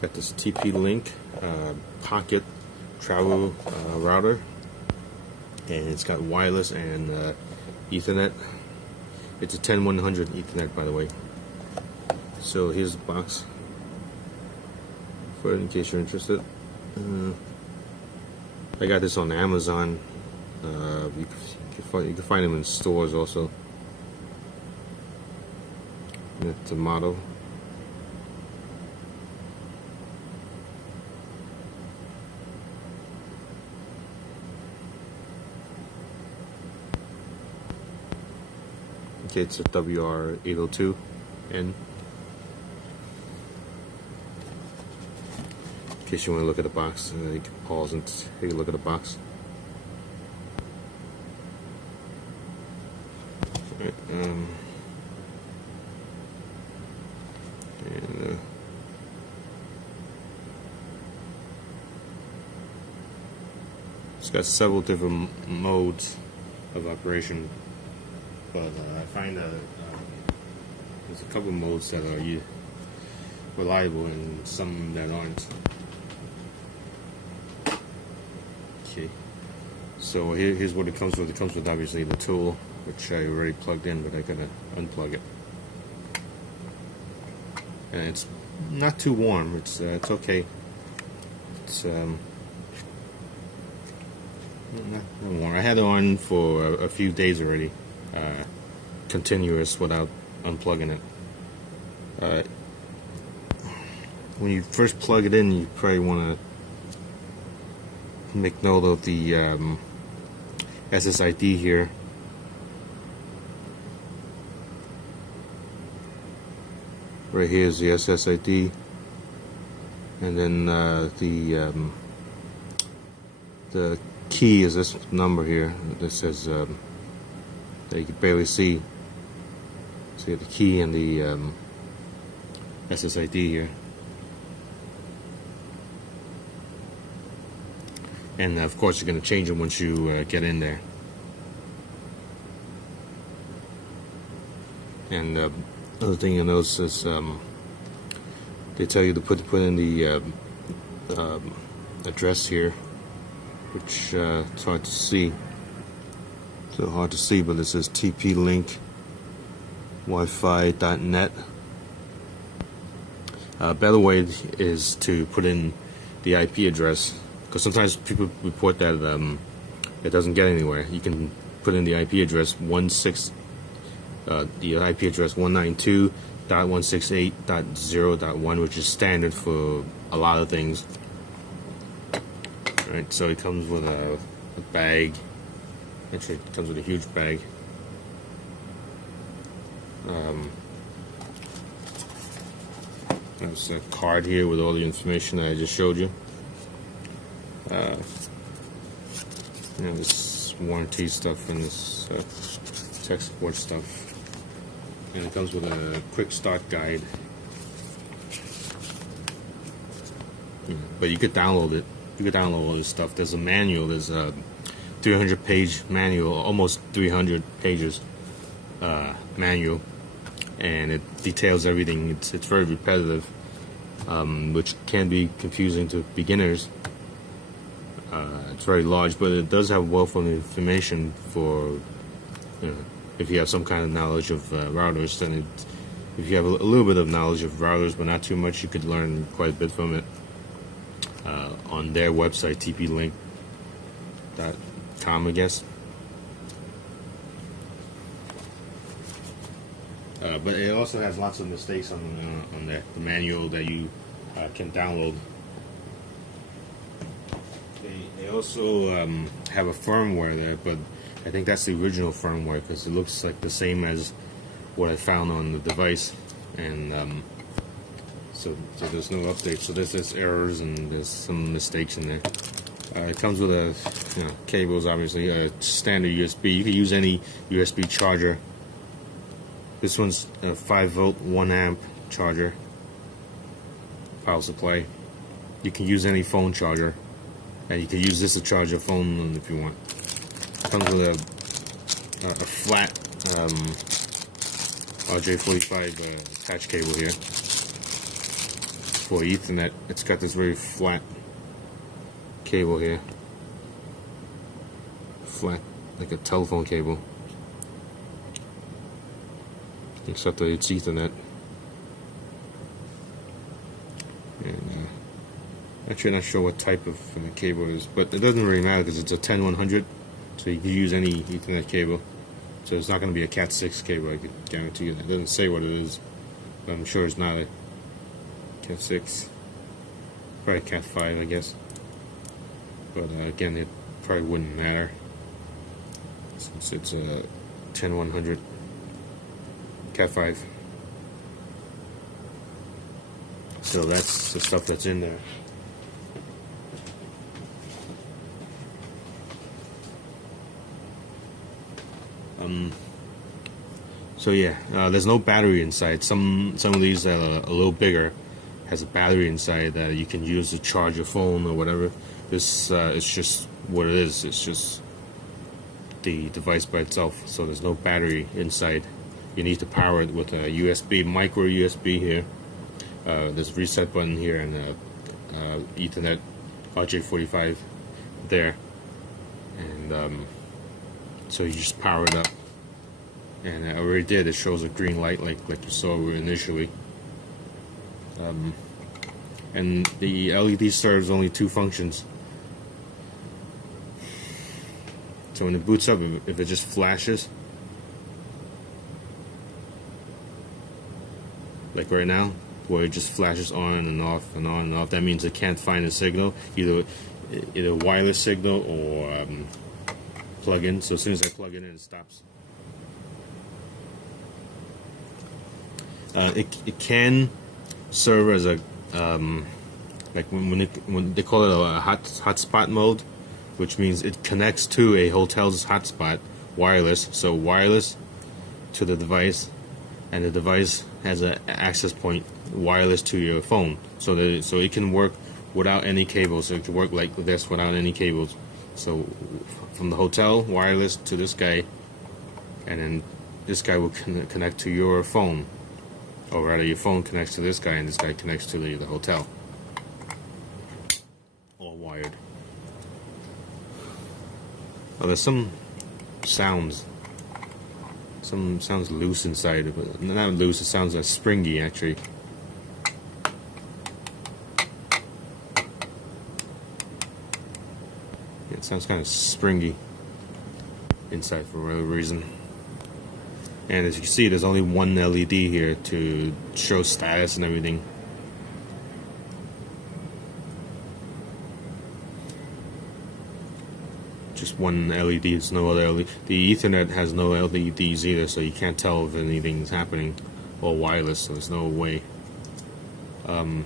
Got this TP-Link pocket travel router, and it's got wireless and Ethernet. It's a 10100 Ethernet, by the way. So here's the box, for in case you're interested. I got this on Amazon. You can find them in stores also. That's the model. Okay, it's a WR802N. In case you want to look at the box, you can pause and take a look at the box. Alright, it's got several different modes of operation, but I find that there's a couple modes that are reliable and some that aren't. Okay, so here's what it comes with. It comes with obviously the tool, which I already plugged in, but I gotta unplug it. And it's not too warm. It's okay. It's not warm. I had it on for a few days already, continuous without unplugging it. When you first plug it in, you probably want to make note of the SSID here. Right here is the SSID, and then the key is this number here. This says that you can barely see. So you have the key and the SSID here, and of course you're going to change it once you get in there. And other thing you notice is they tell you to put in the address here, which it's hard to see. So hard to see, but it says TP-Link wifi.net. Better way is to put in the IP address, because sometimes people report that it doesn't get anywhere. You can put in the IP address the IP address 192.168.0.1, which is standard for a lot of things. Right, so it comes with a bag. Actually, it comes with a huge bag. There's a card here with all the information that I just showed you. This warranty stuff and this tech support stuff. And it comes with a quick start guide. But you could download it. You could download all this stuff. There's a manual. There's a 300-page manual, almost 300 pages manual, and it details everything. It's very repetitive, which can be confusing to beginners. It's very large, but it does have a wealth of information for, if you have some kind of knowledge of routers. Then if you have a little bit of knowledge of routers but not too much, you could learn quite a bit from it on their website, tplink.com, I guess. But it also has lots of mistakes on the manual that you can download. They also have a firmware there, but I think that's the original firmware, because it looks like the same as what I found on the device, and so there's no update. So there's errors and there's some mistakes in there. It comes with a cables, obviously, a standard USB. You can use any USB charger. This one's a 5-volt, 1-amp charger, power supply. You can use any phone charger, and you can use this to charge your phone if you want. It comes with a flat RJ45 attach cable here. for Ethernet. It's got this very flat cable here, flat like a telephone cable, except that it's Ethernet. And actually, I'm not sure what type of cable it is, but it doesn't really matter because it's a 10100, so you can use any Ethernet cable. So it's not going to be a Cat 6 cable, I can guarantee you. It doesn't say what it is, but I'm sure it's not a Cat 6. Probably Cat 5, I guess. But again, it probably wouldn't matter since it's a 10100 Cat 5. So that's the stuff that's in there. So yeah, there's no battery inside. Some of these that are a little bigger has a battery inside that you can use to charge your phone or whatever. This it's just what it is. It's just the device by itself. So there's no battery inside. You need to power it with a USB, micro USB here. There's a reset button here and Ethernet RJ45 there, and so you just power it up. And I already did. It shows a green light like you saw initially. And the LED serves only two functions. So when it boots up, if it just flashes, like right now, where it just flashes on and off and on and off, that means it can't find a signal, either wireless signal or plug-in. So as soon as I plug it in, it stops. It can serve as a like when they call it a hotspot mode, which means it connects to a hotel's hotspot, wireless. So wireless to the device, and the device has an access point wireless to your phone, so it can work without any cables. So it can work like this without any cables. So from the hotel, wireless to this guy, and then this guy will connect to your phone. Or rather, your phone connects to this guy, and this guy connects to the hotel. All wired. Oh, there's some sounds. Some sounds loose inside, but not loose. It sounds springy, actually. It sounds kind of springy inside for whatever reason. And as you can see, there's only one LED here to show status and everything. Just one LED, there's no other LED. The Ethernet has no LEDs either, so you can't tell if anything's happening. Or wireless, so there's no way. In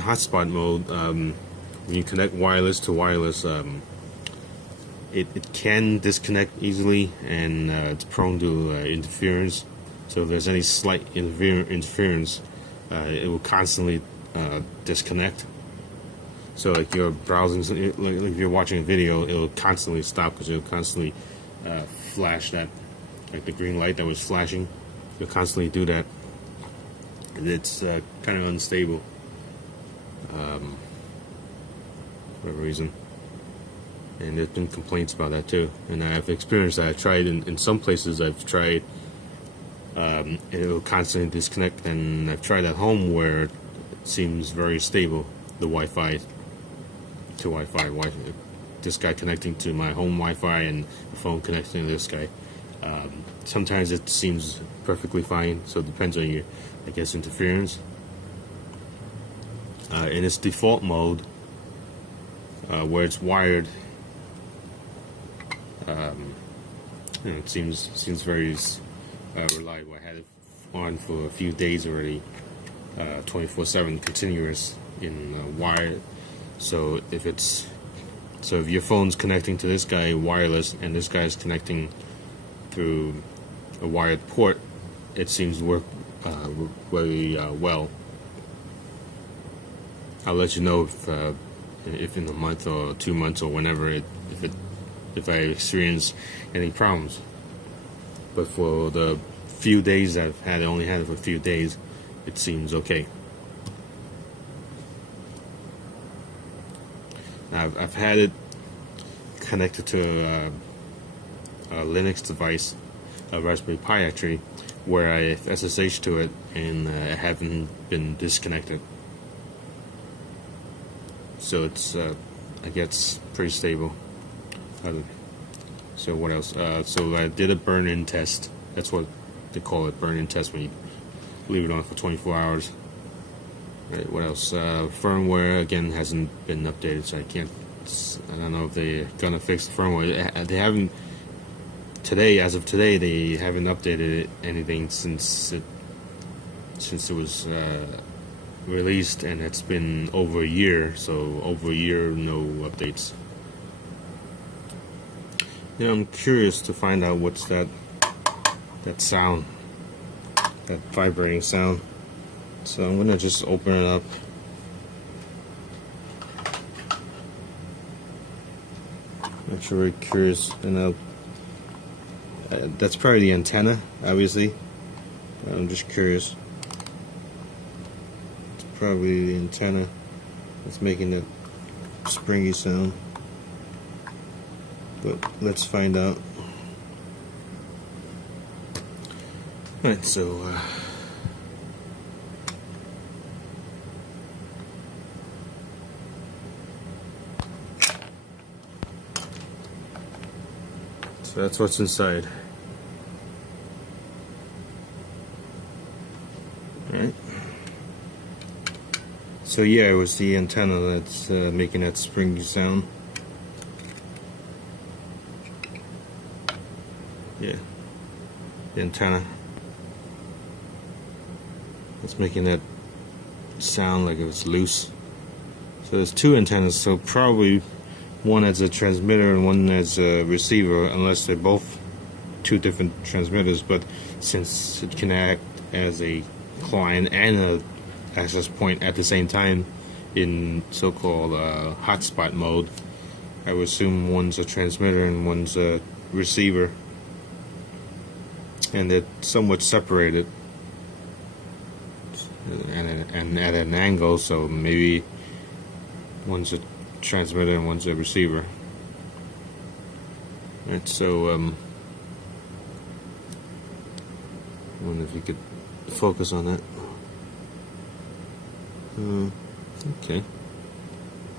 hotspot mode, when you connect wireless to wireless, it can disconnect easily, and it's prone to interference. So if there's any slight interference, it will constantly disconnect. So like you're browsing, like if you're watching a video, it'll constantly stop because it'll constantly flash that, like the green light that was flashing. It'll constantly do that. And it's kind of unstable for whatever reason. And there's been complaints about that too, and I've experienced that. I've tried in some places. I've tried, and it'll constantly disconnect. And I've tried at home where it seems very stable. The Wi-Fi to Wi-Fi, this guy connecting to my home Wi-Fi, and the phone connecting to this guy. Sometimes it seems perfectly fine. So it depends on your, I guess, interference. In its default mode, where it's wired. It seems very reliable. I had it on for a few days already, 24/7 continuous in wire. So if your phone's connecting to this guy wireless, and this guy's connecting through a wired port, it seems to work very well. I'll let you know if in a month or 2 months or whenever if I experience any problems. But for the few days I've had it, only had it for a few days, it seems okay. Now, I've had it connected to a Linux device, a Raspberry Pi actually, where I SSH to it and I haven't been disconnected. So it's I guess pretty stable. So what else? So I did a burn-in test. That's what they call it, burn-in test, when you leave it on for 24 hours. Right, what else? Firmware again hasn't been updated, so I don't know if they're gonna fix the firmware. They haven't. Today, as of today, they haven't updated anything since it was released, and it's been over a year. So over a year, no updates. Yeah, I'm curious to find out what's that sound, that vibrating sound. So I'm gonna just open it up. I'm actually very curious, and that's probably the antenna, obviously. I'm just curious. It's probably the antenna that's making that springy sound. But let's find out. Alright, so that's what's inside. Alright. So yeah, it was the antenna that's making that springy sound. Yeah, the antenna. It's making that sound like it was loose. So there's two antennas, so probably one as a transmitter and one as a receiver, unless they're both two different transmitters. But since it can act as a client and a access point at the same time in so-called hotspot mode, I would assume one's a transmitter and one's a receiver, and they're somewhat separated and at an angle, so maybe one's a transmitter and one's a receiver. Right, so I wonder if you could focus on that. Okay,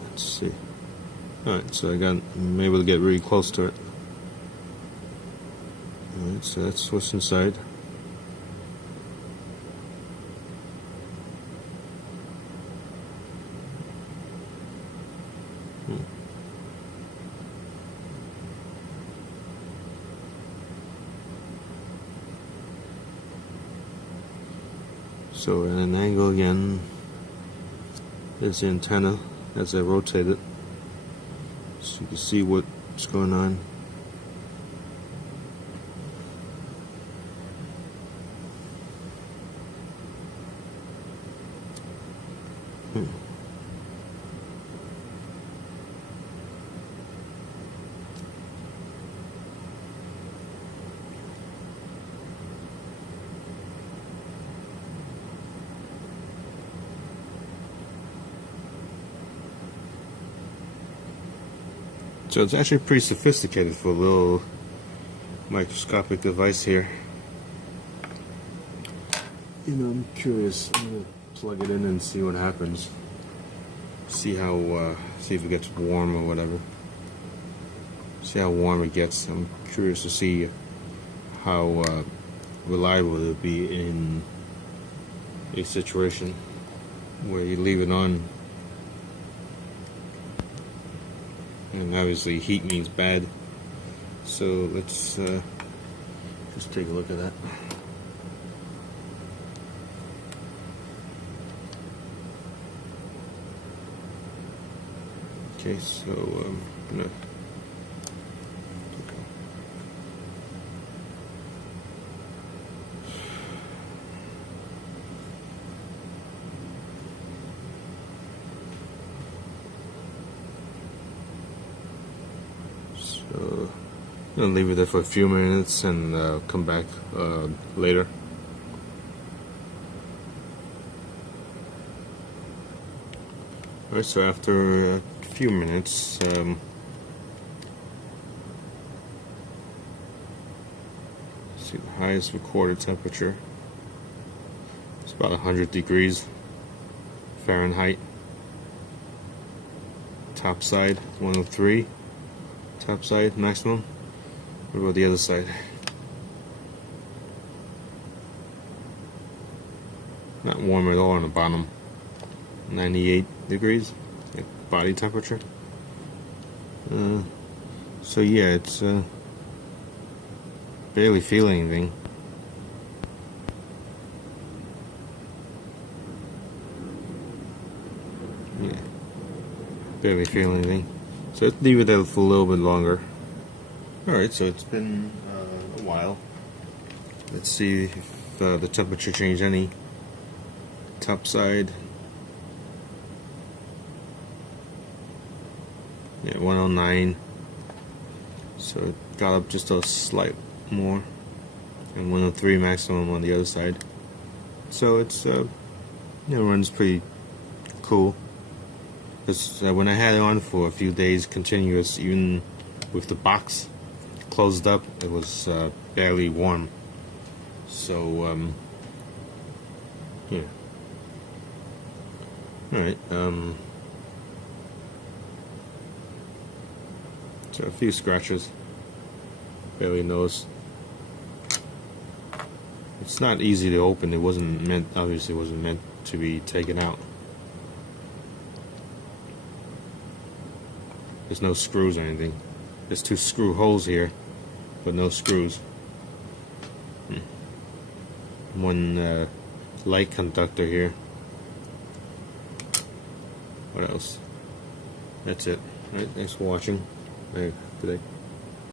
let's see. Alright, so I'm able to get really close to it. Alright, so that's what's inside. So at an angle again, there's the antenna as I rotate it, so you can see what's going on. So it's actually pretty sophisticated for a little microscopic device here. I'm curious. I'm gonna plug it in and see what happens. See if it gets warm or whatever. See how warm it gets. I'm curious to see how reliable it'll be in a situation where you leave it on. And obviously heat means bad, so let's just take a look at that. Okay, so I'm gonna I'll leave it there for a few minutes and come back later. Alright, so after a few minutes, see the highest recorded temperature. It's about 100 degrees Fahrenheit. Top side 103. Top side maximum. What about the other side? Not warm at all on the bottom. 98 degrees body temperature. So yeah, it's barely feel anything. Yeah, barely feel anything. So let's leave it there for a little bit longer. Alright, so it's been a while. Let's see if the temperature changed any. Top side. Yeah, 109. So it got up just a slight more, and 103 maximum on the other side. So it's runs pretty cool. Because when I had it on for a few days continuous, even with the box closed up, it was barely warm. So yeah. All right. So a few scratches, barely noticed. It's not easy to open. It wasn't meant, obviously wasn't meant to be taken out. There's no screws or anything. There's 2 screw holes here, but no screws. One light conductor here. What else? That's it. Alright, thanks for watching. Good day.